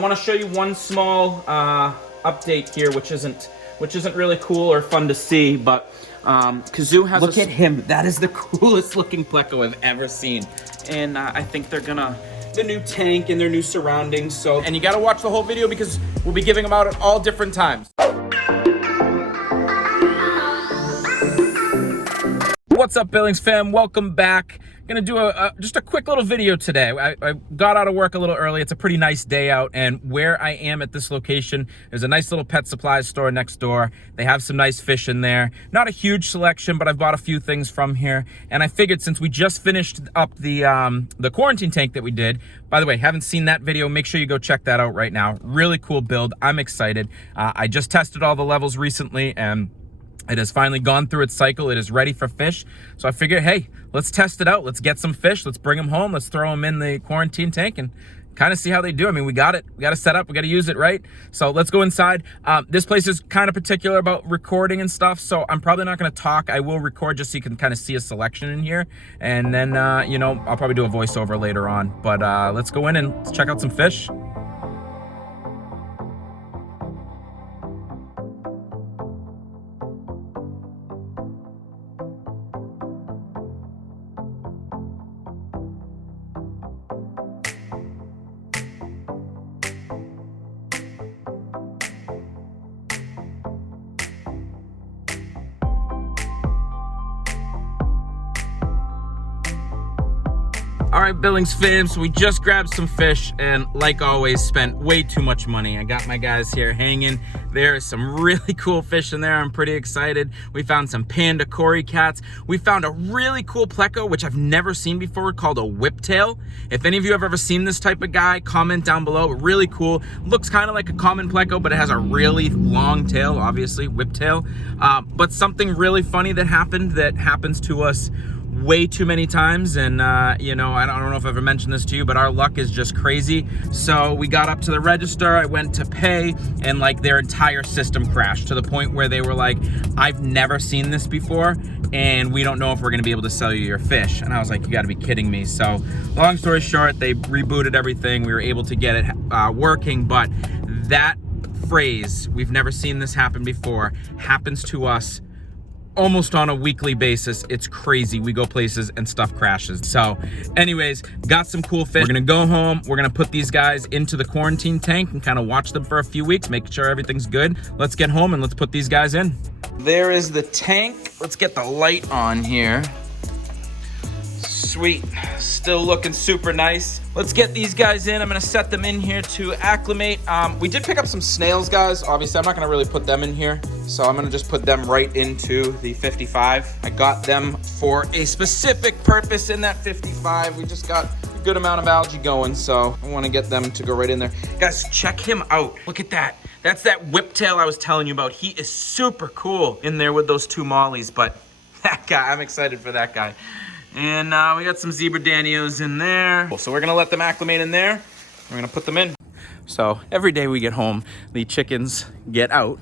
want to show you one small update here, which isn't really cool or fun to see, but Kazoo has. Look at him. That is the coolest looking pleco I've ever seen, and I think they're gonna. The new tank and their new surroundings. So, and you got to watch the whole video because we'll be giving them out at all different times. What's up, Billings fam? Welcome back. Gonna do just a quick little video today. I got out of work a little early. It's a pretty nice day out, and where I am at this location, there's a nice little pet supplies store next door. They have some nice fish in there. Not a huge selection, but I've bought a few things from here. And I figured since we just finished up the quarantine tank that we did, by the way, haven't seen that video, make sure you go check that out right now. Really cool build. I'm excited. I just tested all the levels recently, and it has finally gone through its cycle. It is ready for fish. So I figured, hey, let's test it out. Let's get some fish. Let's bring them home. Let's throw them in the quarantine tank and kind of see how they do. I mean, we got it. We got to set up. We got to use it, right? So let's go inside. This place is kind of particular about recording and stuff, so I'm probably not going to talk. I will record just so you can kind of see a selection in here. And then, you know, I'll probably do a voiceover later on. But let's go in and let's check out some fish. All right, Billings fam, so we just grabbed some fish and like always spent way too much money. I got my guys here hanging. There is some really cool fish in there. I'm pretty excited. We found some panda cory cats. We found a really cool pleco, which I've never seen before, called a whiptail. If any of you have ever seen this type of guy, comment down below. Really cool. Looks kind of like a common pleco, but it has a really long tail, obviously, whiptail. But something really funny that happens to us way too many times, and you know, I don't know if I've ever mentioned this to you, but our luck is just crazy. So we got up to the register, I went to pay, and like their entire system crashed to the point where they were like, I've never seen this before, and we don't know if we're gonna be able to sell you your fish. And I was like, you gotta be kidding me. So long story short, they rebooted everything. We were able to get it working, but that phrase, we've never seen this happen before, happens to us almost on a weekly basis. It's crazy. We go places and stuff crashes. So anyways, got some cool fish. We're gonna go home. We're gonna put these guys into the quarantine tank and kind of watch them for a few weeks, make sure everything's good. Let's get home and let's put these guys in. There is the tank. Let's get the light on here. Sweet, still looking super nice. Let's get these guys in. I'm gonna set them in here to acclimate. We did pick up some snails, guys. Obviously, I'm not gonna really put them in here, so I'm gonna just put them right into the 55. I got them for a specific purpose in that 55. We just got a good amount of algae going, so I wanna get them to go right in there. Guys, check him out. Look at that. That's that whiptail I was telling you about. He is super cool in there with those two mollies, but that guy, I'm excited for that guy. And we got some zebra danios in there. So we're gonna let them acclimate in there. We're gonna put them in. So every day we get home, the chickens get out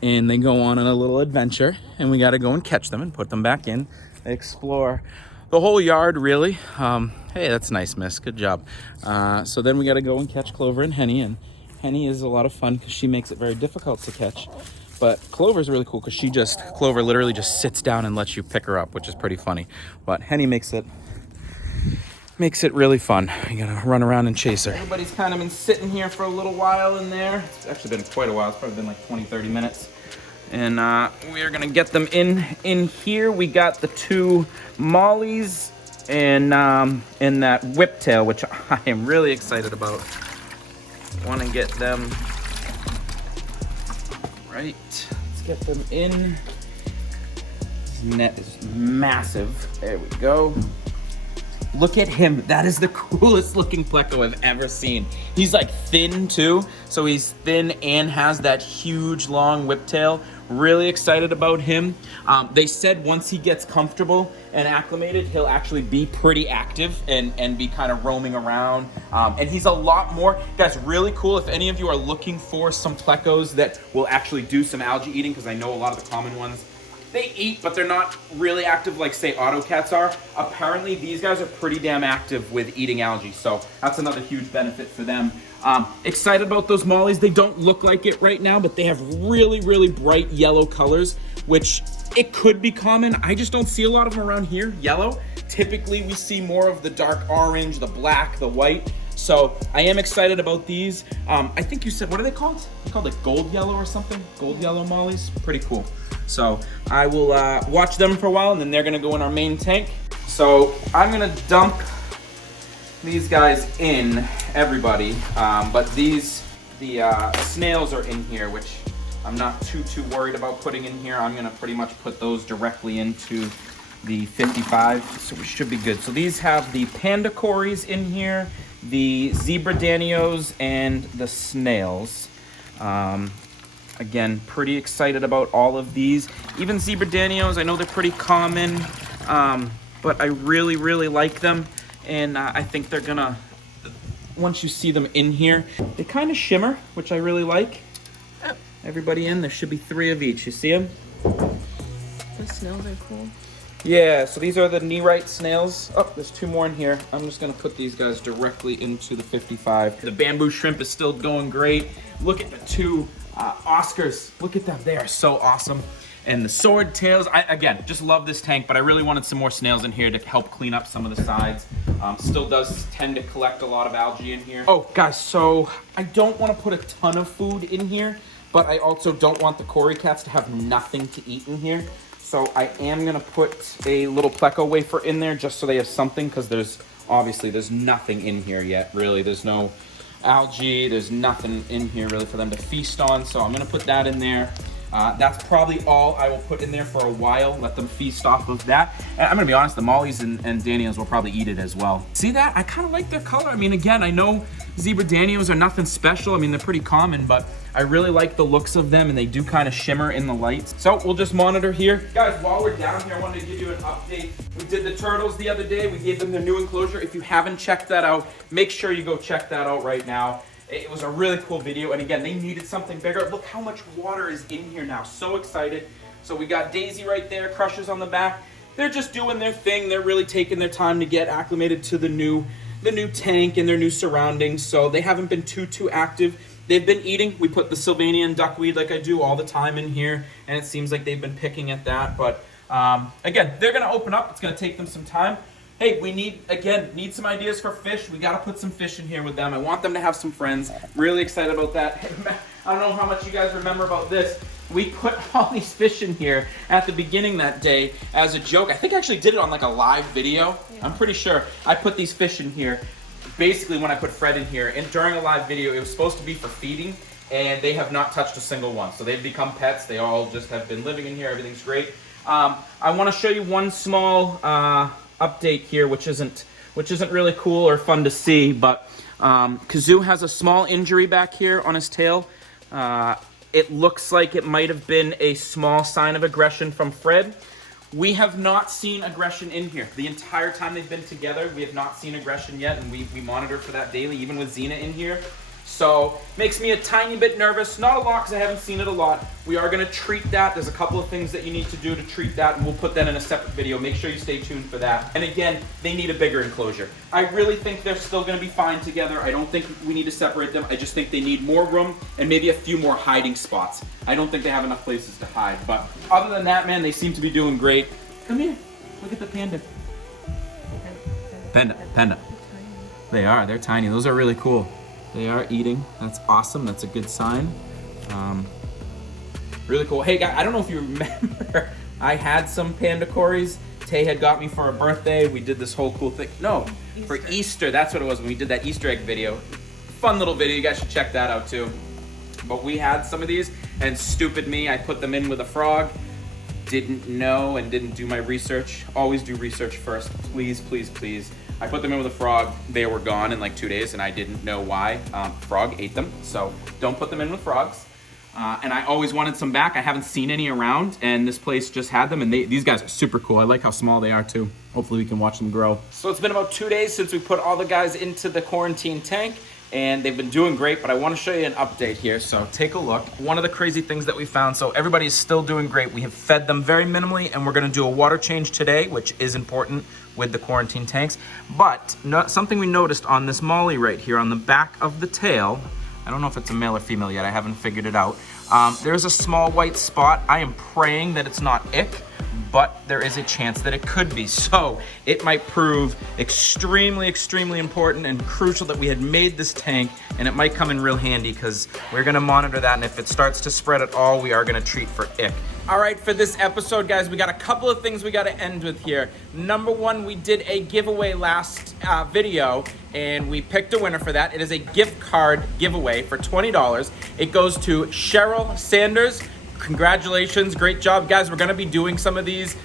and they go on a little adventure, and we gotta go and catch them and put them back in. They explore the whole yard, really. Hey, that's nice, miss, good job. So then we gotta go and catch Clover and Henny, and Henny is a lot of fun because she makes it very difficult to catch. But Clover is really cool because Clover literally just sits down and lets you pick her up, which is pretty funny. But Henny makes it really fun. You gotta run around and chase her. Everybody's kind of been sitting here for a little while in there. It's actually been quite a while. It's probably been like 20, 30 minutes. And we are gonna get them in here. We got the two mollies and that whiptail, which I am really excited about. Want to get them right. Let's get them in. This net is massive. There we go. Look at him. That is the coolest looking pleco I've ever seen. He's like thin too. So he's thin and has that huge long whiptail. Really excited about him. They said once he gets comfortable and acclimated, he'll actually be pretty active and be kind of roaming around. And he's a lot more, guys, really cool. If any of you are looking for some plecos that will actually do some algae eating, because I know a lot of the common ones, they eat, but they're not really active like, say, autocats are. Apparently, these guys are pretty damn active with eating algae, so that's another huge benefit for them. Excited about those mollies. They don't look like it right now, but they have really, really bright yellow colors, which it could be common. I just don't see a lot of them around here, yellow. Typically, we see more of the dark orange, the black, the white. So I am excited about these. I think you said, what are they called? They're called like gold yellow or something? Gold yellow mollies, pretty cool. So I will watch them for a while, and then they're gonna go in our main tank. So I'm gonna dump these guys in, everybody. But the snails are in here, which I'm not too worried about putting in here. I'm gonna pretty much put those directly into the 55, so we should be good. So these have the panda cories in here, the zebra danios, and the snails. Again, pretty excited about all of these. Even zebra danios, I know they're pretty common, but I really, really like them. And I think they're gonna, once you see them in here, they kind of shimmer, which I really like. Everybody in, there should be 3 of each. You see them? The snails are cool. Yeah, so these are the Nereite snails. Oh, there's 2 more in here. I'm just gonna put these guys directly into the 55. The bamboo shrimp is still going great. Look at the 2 Oscars. Look at them, they are so awesome. And the sword tails, I, again, just love this tank, but I really wanted some more snails in here to help clean up some of the sides. Still does tend to collect a lot of algae in here. Oh, guys, so I don't want to put a ton of food in here, but I also don't want the cory cats to have nothing to eat in here. So I am gonna put a little pleco wafer in there just so they have something, because there's nothing in here yet, really. There's no algae, there's nothing in here really for them to feast on. So I'm gonna put that in there. That's probably all I will put in there for a while, let them feast off of that. And I'm gonna be honest, the mollies and danios will probably eat it as well. See that? I kind of like their color. I mean, again, I know zebra danios are nothing special. I mean, they're pretty common, but I really like the looks of them, and they do kind of shimmer in the lights. So we'll just monitor here. Guys, while we're down here, I wanted to give you an update. We did the turtles the other day. We gave them their new enclosure. If you haven't checked that out, make sure you go check that out right now. It was a really cool video, and again, they needed something bigger. Look how much water is in here now. So excited. So we got Daisy right there, Crushers on the back. They're just doing their thing. They're really taking their time to get acclimated to the new tank and their new surroundings. So they haven't been too active. They've been eating. We put the Sylvanian duckweed like I do all the time in here, and it seems like they've been picking at that. But again, they're gonna open up. It's gonna take them some time. Hey, we need some ideas for fish. We gotta put some fish in here with them. I want them to have some friends. Really excited about that. I don't know how much you guys remember about this. We put all these fish in here at the beginning that day as a joke. I think I actually did it on like a live video. Yeah. I'm pretty sure I put these fish in here. Basically, when I put Fred in here, and during a live video, it was supposed to be for feeding, and they have not touched a single one. So they've become pets. They all just have been living in here. Everything's great. I want to show you one small update here, which isn't really cool or fun to see, but Kazoo has a small injury back here on his tail. It looks like it might have been a small sign of aggression from Fred. We have not seen aggression in here. The entire time they've been together, we have not seen aggression yet, and we monitor for that daily, even with Xena in here. So, makes me a tiny bit nervous. Not a lot, because I haven't seen it a lot. We are going to treat that. There's a couple of things that you need to do to treat that, and we'll put that in a separate video. Make sure you stay tuned for that. And again, they need a bigger enclosure. I really think they're still going to be fine together. I don't think we need to separate them. I just think they need more room and maybe a few more hiding spots. I don't think they have enough places to hide. But other than that, man, they seem to be doing great. Come here. Look at the panda. Panda. They are. They're tiny. Those are really cool. They are eating. That's awesome. That's a good sign. Really cool. Hey, guys, I don't know if you remember, I had some panda cories. Tay had got me for a birthday. We did this whole cool thing. No, Easter. For Easter. That's what it was when we did that Easter egg video. Fun little video. You guys should check that out too. But we had some of these, and stupid me, I put them in with a frog. Didn't know and didn't do my research. Always do research first. Please, please, please. I put them in with a frog. They were gone in like 2 days, and I didn't know why. Frog ate them, so don't put them in with frogs. And I always wanted some back. I haven't seen any around, and this place just had them, and these guys are super cool. I like how small they are too. Hopefully we can watch them grow. So it's been about 2 days since we put all the guys into the quarantine tank, and they've been doing great, but I want to show you an update here, so take a look. One of the crazy things that we found, so everybody's still doing great. We have fed them very minimally, and we're going to do a water change today, which is important with the quarantine tanks. But something we noticed on this molly right here on the back of the tail, I don't know if it's a male or female yet, I haven't figured it out. There's a small white spot. I am praying that it's not ick, but there is a chance that it could be. So it might prove extremely, extremely important and crucial that we had made this tank, and it might come in real handy because we're gonna monitor that, and if it starts to spread at all, we are gonna treat for ick. All right, for this episode, guys, we got a couple of things we got to end with here. Number one, we did a giveaway last video, and we picked a winner for that. It is a gift card giveaway for $20. It goes to Cheryl Sanders. Congratulations, great job, guys. We're gonna be doing some of these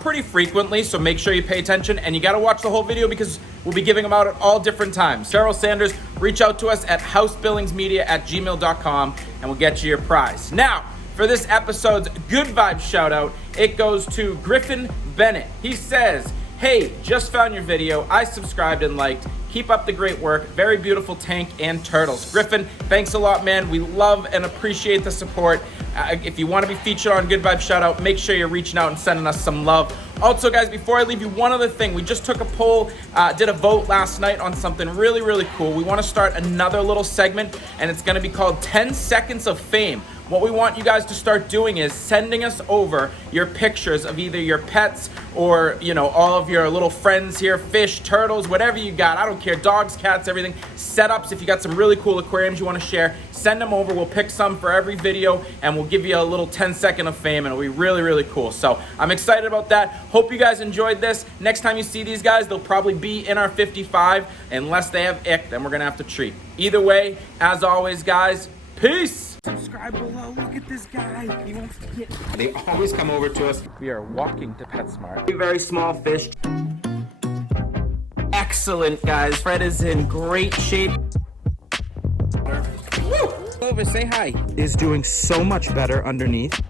pretty frequently, so make sure you pay attention, and you gotta watch the whole video because we'll be giving them out at all different times. Cheryl Sanders, reach out to us at housebillingsmedia@gmail.com, and we'll get you your prize. Now, for this episode's Good Vibes shout out, it goes to Griffin Bennett. He says, hey, just found your video. I subscribed and liked. Keep up the great work. Very beautiful tank and turtles. Griffin, thanks a lot, man. We love and appreciate the support. If you want to be featured on Good Vibes shout out, make sure you're reaching out and sending us some love. Also, guys, before I leave you, one other thing. We just took a poll, did a vote last night on something really, really cool. We want to start another little segment, and it's going to be called 10 Seconds of Fame. What we want you guys to start doing is sending us over your pictures of either your pets or, you know, all of your little friends here, fish, turtles, whatever you got. I don't care, dogs, cats, everything. Setups, if you got some really cool aquariums you want to share, send them over. We'll pick some for every video, and we'll give you a little 10-second of fame, and it'll be really, really cool. So I'm excited about that. Hope you guys enjoyed this. Next time you see these guys, they'll probably be in our 55, unless they have ick, then we're going to have to treat. Either way, as always, guys, peace! Subscribe below. Look at this guy. He wants to get. They always come over to us. We are walking to PetSmart. Very small fish. Excellent, guys. Fred is in great shape. Woo! Over, say hi. Is doing so much better underneath.